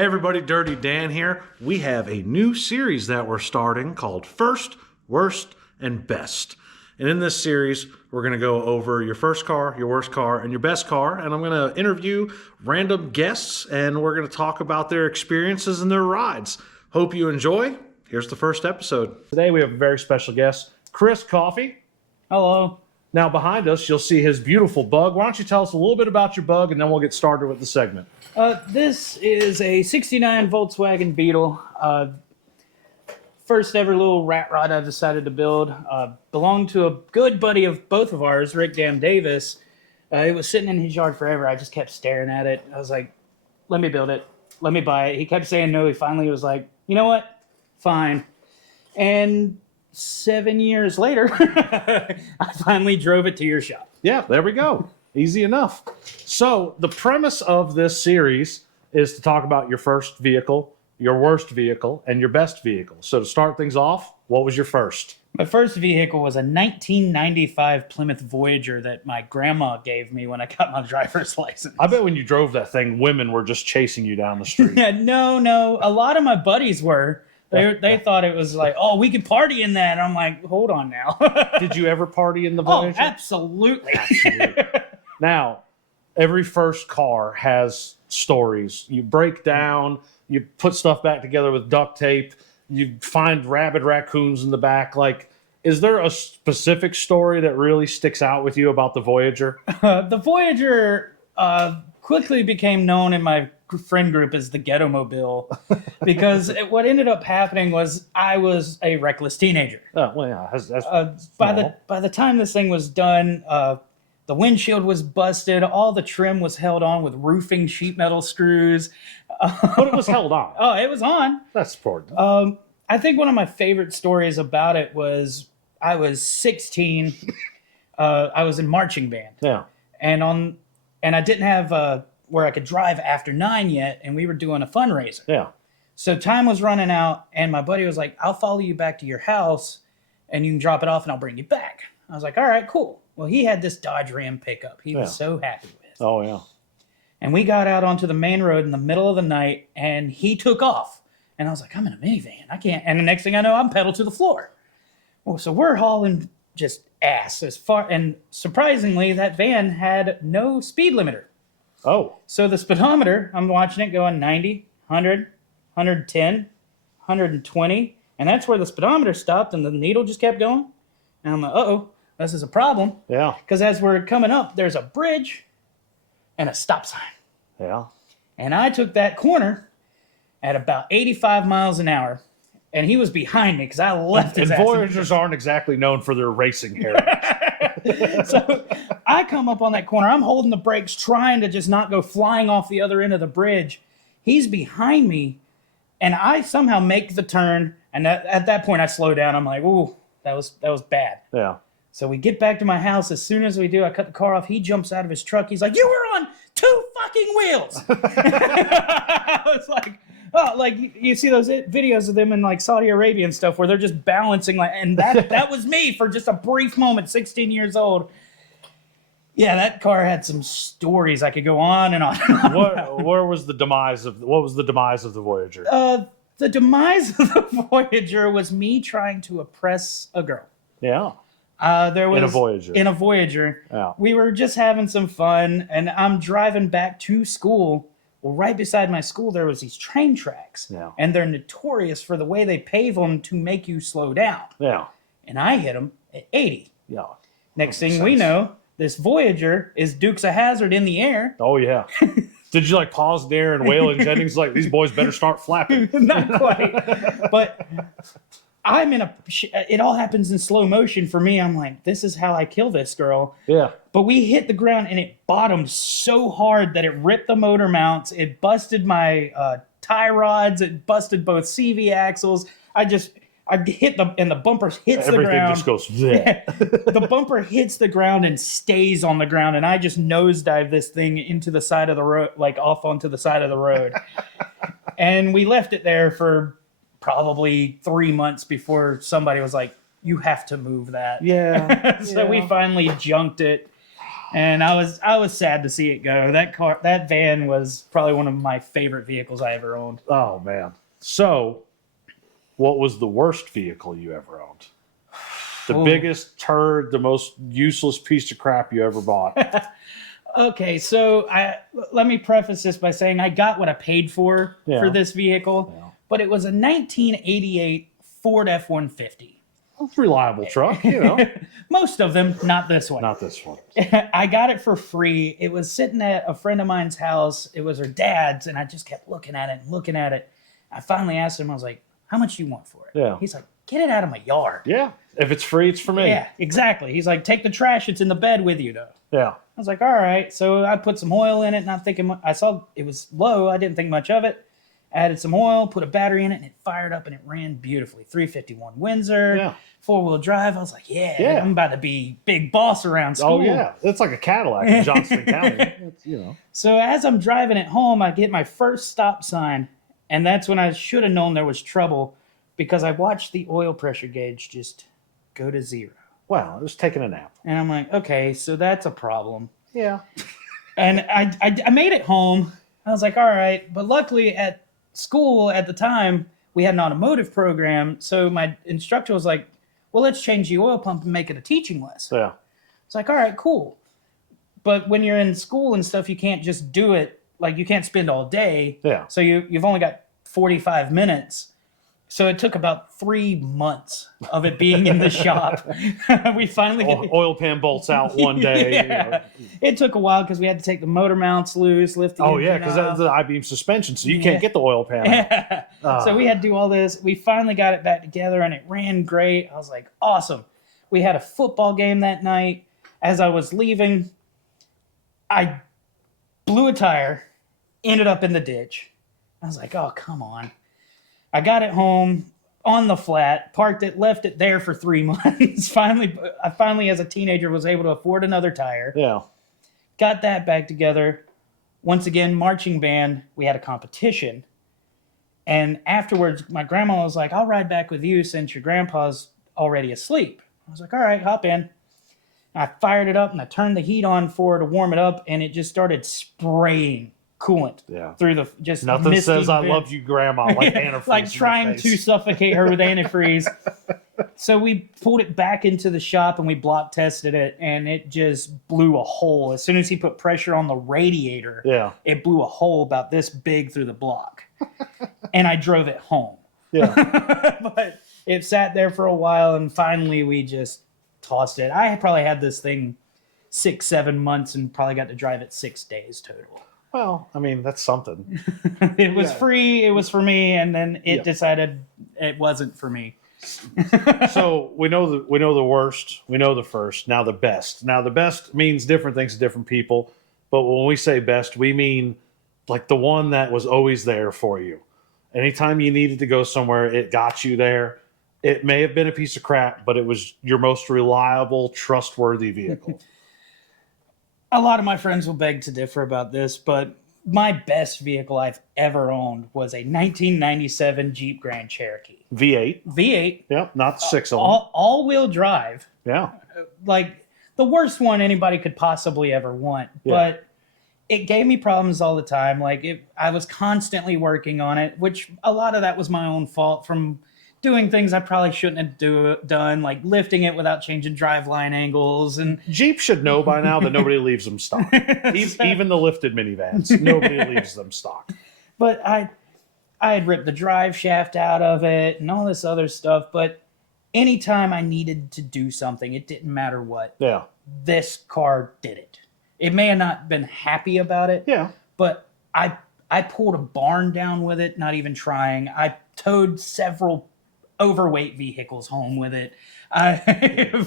Hey everybody, Dirty Dan here. We have a new series that we're starting called First, Worst, and Best. And in this series, we're going to go over your first car, your worst car, and your best car. And I'm going to interview random guests, and we're going to talk about their experiences and their rides. Hope you enjoy. Here's the first episode. Today we have a very special guest, Chris Coffey. Hello. Now behind us, you'll see his beautiful bug. Why don't you tell us a little bit about your bug, and then we'll get started with the segment. This is a 69 Volkswagen Beetle. First ever little rat rod I decided to build. Belonged to a good buddy of both of ours, Rick Dam Davis. It was sitting in his yard forever. I just kept staring at it. I was like, let me build it. Let me buy it. He kept saying no. He finally was like, you know what? Fine. And 7 years later, I finally drove it to your shop. Yeah, there we go. Easy enough. So the premise of this series is to talk about your first vehicle, your worst vehicle, and your best vehicle. So to start things off, what was your first? My first vehicle was a 1995 Plymouth Voyager that my grandma gave me when I got my driver's license. I bet when you drove that thing, women were just chasing you down the street. Yeah, no. A lot of my buddies were. They thought it was like, oh, we could party in that. And I'm like, hold on now. Did you ever party in the Oh, Voyager? absolutely. Absolutely. Now, every first car has stories. You break down, you put stuff back together with duct tape, you find rabid raccoons in the back. Like, is there a specific story that really sticks out with you about the Voyager? The Voyager quickly became known in my friend group as the Ghetto Mobile because what ended up happening was I was a reckless teenager. Oh, well, yeah. That's By the time this thing was done, the windshield was busted. All the trim was held on with roofing sheet metal screws. But it was held on. Oh, it was on. That's important. I think one of my favorite stories about it was I was 16. I was in marching band. Yeah. And I didn't have where I could drive after 9 yet, and we were doing a fundraiser. Yeah. So time was running out, and my buddy was like, I'll follow you back to your house, and you can drop it off, and I'll bring you back. I was like, all right, cool. Well, he had this Dodge Ram pickup he was so happy with. Oh, yeah. And we got out onto the main road in the middle of the night, and he took off. And I was like, I'm in a minivan. I can't. And the next thing I know, I'm pedal to the floor. Well, so we're hauling just ass as far. And surprisingly, that van had no speed limiter. Oh. So the speedometer, I'm watching it going 90, 100, 110, 120. And that's where the speedometer stopped, and the needle just kept going. And I'm like, uh-oh, this is a problem. Yeah. Because as we're coming up, there's a bridge and a stop sign. Yeah. And I took that corner at about 85 miles an hour, and he was behind me because I left his And ass. Voyagers aren't exactly known for their racing heritage. So I come up on that corner. I'm holding the brakes, trying to just not go flying off the other end of the bridge. He's behind me, and I somehow make the turn. And at that point, I slow down. I'm like, ooh, that was bad. Yeah. So we get back to my house. As soon as we do, I cut the car off. He jumps out of his truck. He's like, you were on 2 fucking wheels. I was like, oh, like you see those videos of them in like Saudi Arabia and stuff where they're just balancing like, and that was me for just a brief moment, 16 years old. Yeah, that car had some stories. I could go on and on. What was the demise of the Voyager? The demise of the Voyager was me trying to oppress a girl. Yeah. There was In a Voyager. Yeah. We were just having some fun, and I'm driving back to school. Well, right beside my school, there was these train tracks. Yeah. And they're notorious for the way they pave them to make you slow down. Yeah. And I hit them at 80. Yeah. Next thing we know, this Voyager is Dukes of Hazzard in the air. Oh, yeah. Did you like pause there and wail in Jennings like these boys better start flapping? Not quite. But I'm in it all happens in slow motion for me. I'm like, this is how I kill this girl. Yeah. But we hit the ground and it bottomed so hard that it ripped the motor mounts. It busted my tie rods. It busted both CV axles. I hit and the bumper hits the ground. Everything just goes, yeah. The bumper hits the ground and stays on the ground. And I just nosedive this thing into the side of the road, like off onto the side of the road. And we left it there for probably 3 months before somebody was like, you have to move that. Yeah. So we finally junked it. And I was sad to see it go. That van was probably one of my favorite vehicles I ever owned. Oh, man. So, what was the worst vehicle you ever owned? The biggest turd, the most useless piece of crap you ever bought. Okay, so let me preface this by saying I got what I paid for this vehicle, but it was a 1988 Ford F-150. It's a reliable truck, you know. Most of them, not this one. Not this one. I got it for free. It was sitting at a friend of mine's house. It was her dad's, and I just kept looking at it and looking at it. I finally asked him, I was like, how much do you want for it? Yeah. He's like, get it out of my yard. Yeah. If it's free, it's for me. Yeah, exactly. He's like, take the trash. It's in the bed with you, though. Yeah. I was like, all right. So I put some oil in it, and I'm thinking, I saw it was low. I didn't think much of it. Added some oil, put a battery in it, and it fired up, and it ran beautifully. 351 Windsor, 4-wheel drive. I was like, yeah, I'm about to be big boss around school. Oh, yeah. It's like a Cadillac in Johnston County. It's, you know. So as I'm driving it home, I get my first stop sign, and that's when I should have known there was trouble because I watched the oil pressure gauge just go to 0. Wow, it was taking a nap. And I'm like, okay, so that's a problem. Yeah. And I made it home. I was like, all right. But luckily at school at the time, we had an automotive program. So my instructor was like, well, let's change the oil pump and make it a teaching lesson. Yeah. It's like, all right, cool. But when you're in school and stuff, you can't just do it. Like, you can't spend all day. Yeah. So you've only got 45 minutes. So it took about 3 months of it being in the shop. We finally oil pan bolts out one day. Yeah. You know. It took a while because we had to take the motor mounts loose, lift the engine because that's the I-beam suspension, so you can't get the oil pan out. So we had to do all this. We finally got it back together, and it ran great. I was like, awesome. We had a football game that night. As I was leaving, I blew a tire, ended up in the ditch. I was like, oh, come on. I got it home on the flat, parked it, left it there for 3 months. I finally, as a teenager, was able to afford another tire. Yeah. Got that back together. Once again, marching band, we had a competition. And afterwards, my grandma was like, I'll ride back with you since your grandpa's already asleep. I was like, all right, hop in. I fired it up and I turned the heat on for her to warm it up, and it just started spraying coolant through the just nothing says I love you, Grandma, like antifreeze. Like trying to suffocate her with antifreeze. So we pulled it back into the shop and we block tested it, and it just blew a hole. As soon as he put pressure on the radiator, it blew a hole about this big through the block. And I drove it home. Yeah. But it sat there for a while, and finally we just tossed it. I probably had this thing 6-7 months and probably got to drive it 6 days total. Well, I mean, that's something. It was free. It was for me, and then it decided it wasn't for me. So we know the worst. We know the first. Now the best. Now the best means different things to different people. But when we say best, we mean like the one that was always there for you. Anytime you needed to go somewhere, it got you there. It may have been a piece of crap, but it was your most reliable, trustworthy vehicle. A lot of my friends will beg to differ about this, but my best vehicle I've ever owned was a 1997 Jeep Grand Cherokee. V8. V8. Yeah, not the 6-cylinder. All-wheel drive. Yeah. Like the worst one anybody could possibly ever want. Yeah. But it gave me problems all the time. Like I was constantly working on it, which a lot of that was my own fault from doing things I probably shouldn't have done, like lifting it without changing driveline angles. And Jeep should know by now that nobody leaves them stock. Even the lifted minivans, nobody leaves them stock. But I had ripped the drive shaft out of it and all this other stuff. But anytime I needed to do something, it didn't matter what. Yeah. This car did it. It may have not been happy about it. Yeah. But I pulled a barn down with it, not even trying. I towed several overweight vehicles home with it.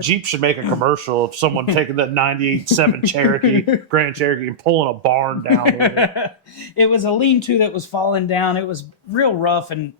Jeep should make a commercial of someone taking that 98.7 Cherokee, Grand Cherokee, and pulling a barn down with it. It was a lean-to that was falling down. It was real rough, and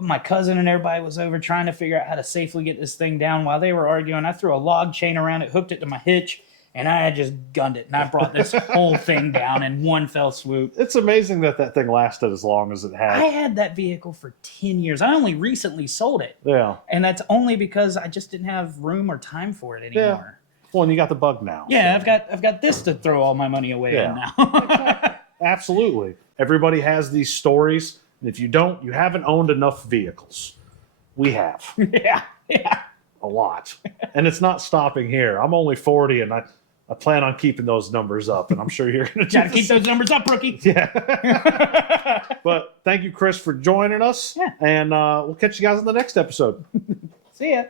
my cousin and everybody was over trying to figure out how to safely get this thing down. While they were arguing, I threw a log chain around it, hooked it to my hitch, and I just gunned it, and I brought this whole thing down in one fell swoop. It's amazing that thing lasted as long as it had. I had that vehicle for 10 years. I only recently sold it. Yeah. And that's only because I just didn't have room or time for it anymore. Yeah. Well, and you got the bug now. Yeah, I've got this to throw all my money away in now. Absolutely. Everybody has these stories. And if you don't, you haven't owned enough vehicles. We have. Yeah. A lot. And it's not stopping here. I'm only 40 and I plan on keeping those numbers up. And I'm sure you're going to Gotta keep those numbers up, rookie. Yeah. But thank you, Chris, for joining us. Yeah. And we'll catch you guys in the next episode. See ya.